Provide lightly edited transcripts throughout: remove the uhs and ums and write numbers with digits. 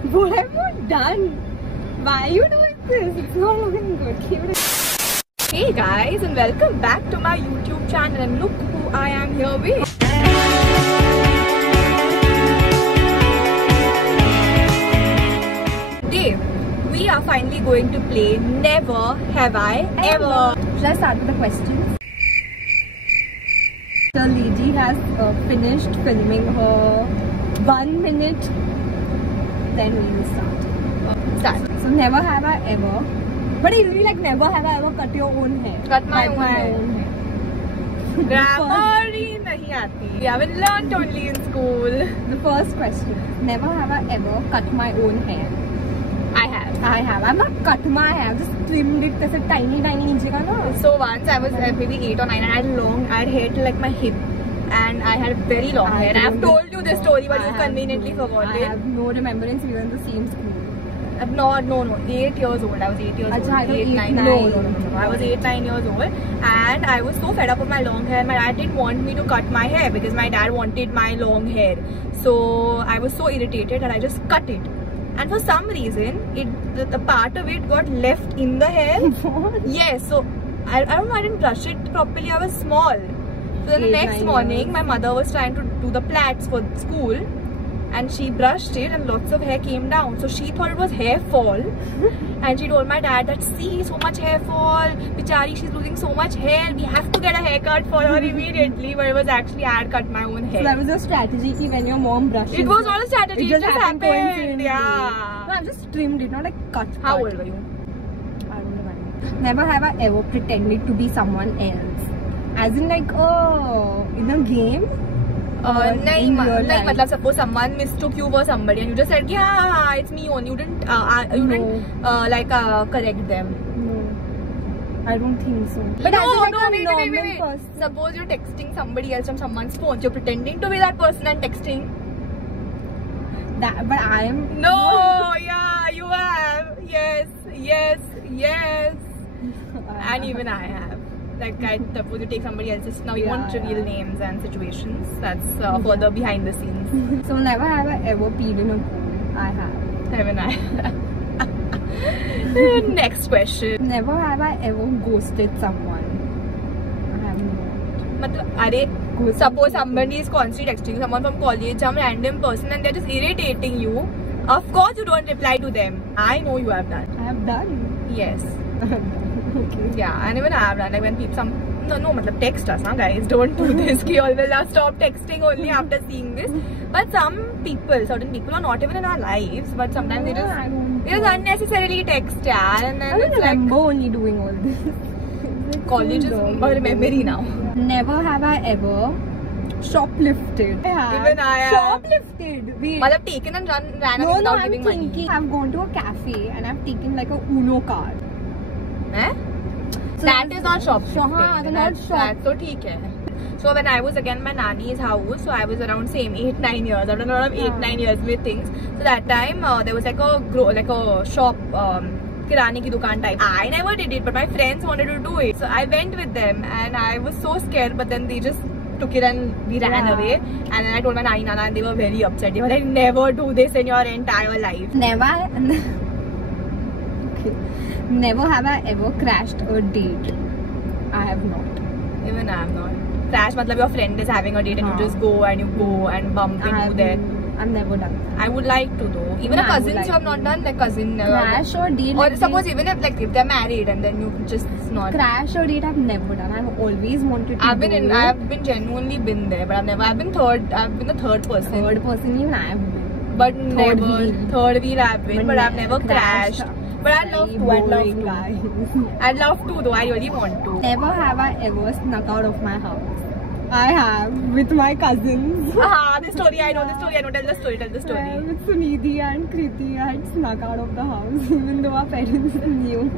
What have you done? Why are you doing this? It's not looking good. Hey guys, and welcome back to my YouTube channel, and look who I am here with. Today, we are finally going to play Never Have I Ever. Should I start with the questions? The lady has finished filming her 1 minute. Then we will start. So never have I ever. But it will be like never have I ever cut your own hair. Cut my own hair. Grammar nahi aati. We haven't learnt only in school. The first question. Never have I ever cut my own hair. I have. I've not cut my hair. I've just trimmed it because it's tiny niche ka na. So once I was maybe 8 or 9. I had hair till like my hip. And I had very long hair. I have told you this story, but you conveniently forgot it. I have no remembrance. We were in the same school. No. 8 years old. I was 8 years old. 8, 9. No. I was 8, 9 years old. And I was so fed up with my long hair. My dad didn't want me to cut my hair because my dad wanted my long hair. So I was so irritated and I just cut it. And for some reason, the part of it got left in the hair. What? Yes. So I don't know. I didn't brush it properly. I was small. So then the next morning, my mother was trying to do the plaits for school, and she brushed it and lots of hair came down. So she thought it was hair fall, and she told my dad that, see, so much hair fall, Bichari, she's losing so much hair, we have to get a haircut for her immediately. But it was actually I had cut my own hair. So that was a strategy ki when your mom brushes. It was not a strategy, it just happened. Yeah. No, I've just trimmed it, not like cut. How old were you? I don't remember. Never have I ever pretended to be someone else. As in like, in a game? Nahi, suppose someone mistook you for somebody and you just said, yeah, it's me only. You didn't, correct them. No, I don't think so. But wait. Suppose you're texting somebody else from someone's phone. So you're pretending to be that person and texting. But I am. No, yeah, you have. Yes. And even I have. Like, I suppose you take somebody else's. Now you won't reveal names and situations. That's further behind the scenes. So never have I ever peed in a pool. I have. Even I have. Next question. Never have I ever ghosted someone. I have not. Suppose somebody is constantly texting someone from college, some random person, and they're just irritating you. Of course you don't reply to them. I know you have done. I have done. Yes. Okay. Yeah, and even I have done. Like when people text us, huh, guys. Don't do this. We all will stop texting only after seeing this. But certain people are not even in our lives. But sometimes they just unnecessarily text, and then I don't remember only doing all this. College is a memory now. Never have I ever shoplifted. Even I have. Shoplifted. Wait. I've taken and ran away without giving money. I've gone to a cafe and I've taken like a Uno card. Eh? So that is not shoplifting. That's so theek hai. So when I was again my nanny's house, so I was around same 8, 9 years. I've done a lot of 8, 9 years with things. So that time there was like a shop, kirani ki dukan type. I never did it, but my friends wanted to do it. So I went with them and I was so scared, but then they just took it and we ran away. And then I told my nana and they were very upset. They were like, never do this in your entire life. Never have I ever crashed a date. I have not. Even I have not. Crash matlab your friend is having a date and you just go and bump into there. I've never done that. I would like to though. Even a cousin you have not done, like cousin. Crash or date. Or suppose even if they're married and then you just not. Crash or date I've never done. I've always wanted to. I've been genuinely been there, but I've been the third person. Third person even I have been. But third wheel I've been, but I've never crashed. But I'd love to. I'd love to though. I really want to. Never have I ever snuck out of my house. I have with my cousins. This story I know. Tell the story. With Sunidhi and Kriti, I had snuck out of the house even though our parents knew.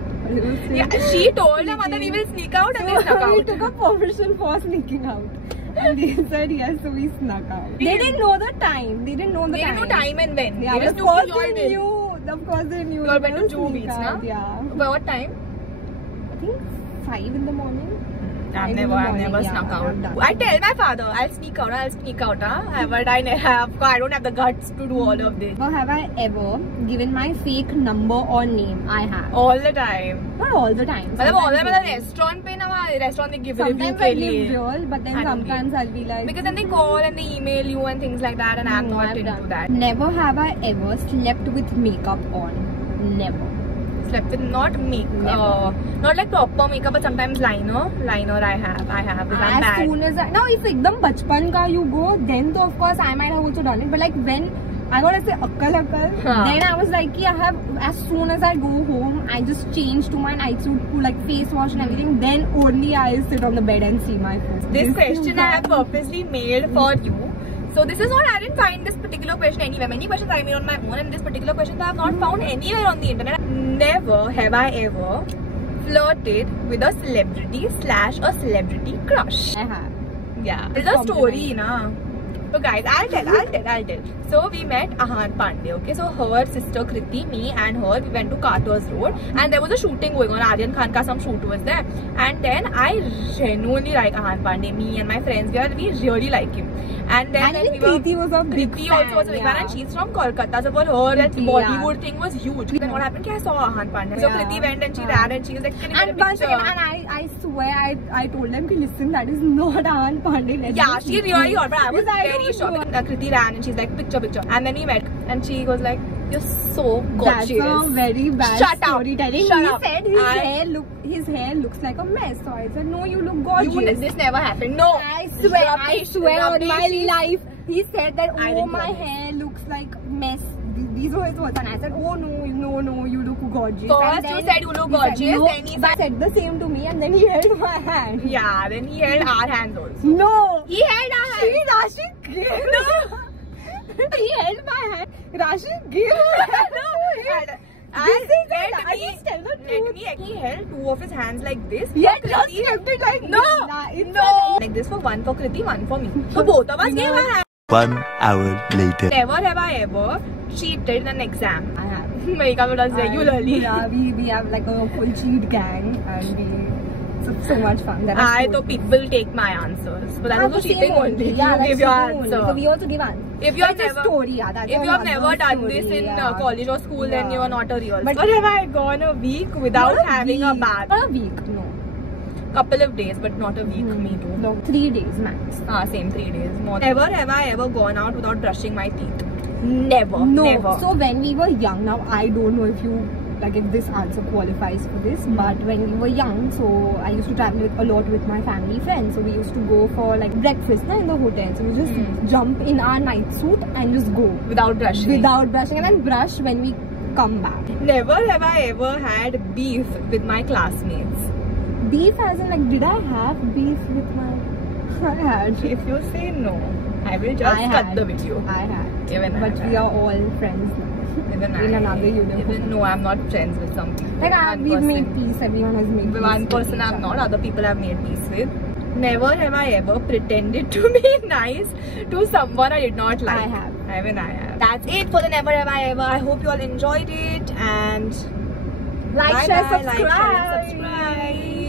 Yeah, she told her mother we will sneak out and they snuck out. We took a permission for sneaking out. And they said yes, so we snuck out. They didn't know the time. They didn't know time and when. Yeah, they of course they knew. Of course they knew. You all went to Juhu Beach, na? Yeah. By what time? I think 5 in the morning. I've never snuck out. I tell my father, I'll sneak out, but I don't have the guts to do all of this. Never have I ever given my fake number or name. I have. All the time. Not all the time. But all the time, restaurant they give review. Sometimes I give real, but then sometimes I'll be like. Because then they call and they email you and things like that, and I'm not into that. Never have I ever slept with makeup on. Never. Slept with not makeup, not like proper makeup, but sometimes liner I have because I'm bad. As soon as now if ekdam bachpan ka you go, then though of course I might have also done it, but like when I got to say akkal, then I was like I have, as soon as I go home I just change to my night suit, to like face wash and everything, then only I sit on the bed and see my face. This question I have purposely made for you. So this is what I didn't find this particular question anywhere. Many questions I made on my own, and this particular question I have not found anywhere on the internet. Never have I ever flirted with a celebrity / a celebrity crush. I have. Yeah. It's a story, na. So guys, I'll tell. So we met Ahan Pandey, okay? So her sister Kriti, me and her, we went to Carter's Road and there was a shooting going on. Aryan Khan ka some shoot was there. And then I genuinely like Ahan Pandey. Me and my friends, we really like him. And then we were, Kriti was a big Kriti fan, also was a big fan, and she's from Kolkata. So for her, that Bollywood thing was huge. Then what happened? I saw Ahan Pandey. So Kriti went and she ran and she was like, can you get a picture? And I swear I told them, listen, that is not Ahan Pandey. Yeah, she really thought, but I was very shocked. Kriti ran and she's like, picture. And then we met and she was like, you're so gorgeous. That's a very bad storytelling. Shut he up. Said his hair looks like a mess. So I said, no, you look gorgeous. This never happened. No. I swear on my life. He said that, oh, my hair looks like mess. These were his words. And I said, oh, no, you look gorgeous. First you said you look gorgeous. Then he said the same to me and then he held my hand. Yeah, then he held our hands also. No. He held our hands. No. He held my hand. Rashi gave my hand. He held two of his hands like this. Yeah, just kept it like no. Like this for one for Kriti, one for me. So both of us gave our hands. 1 hour later. Never have I ever cheated in an exam. I have. Makeup does regularly. Yeah, we have like a full cheat gang and it's so much fun. People take my answers. But that was cheating only. Yeah, you give your answer. So we also give answers. If you have never done this in college or school, then you are not a real. But have I gone a week without having a bath? Not a week, no. Couple of days, but not a week. Me too. No, 3 days max. Same 3 days. Never have I ever gone out without brushing my teeth. Never. No. Never. So when we were young, now I don't know if this answer qualifies for this, but when we were young, so I used to travel a lot with my family friends. So we used to go for like breakfast in the hotel. So we just jump in our night suit and just go without brushing. And then brush when we come back. Never have I ever had beef with my classmates. Beef as in like, did I have beef with my... I had. If you say no, I will just cut the video. I had. But we are all friends now. Even another universe. No, I'm not friends with some people. Like we've made peace, everyone has made peace. One person I'm not, other people have made peace with. Never have I ever pretended to be nice to someone I did not like. I have. I have. That's it for the Never Have I Ever. I hope you all enjoyed it and like, share, subscribe.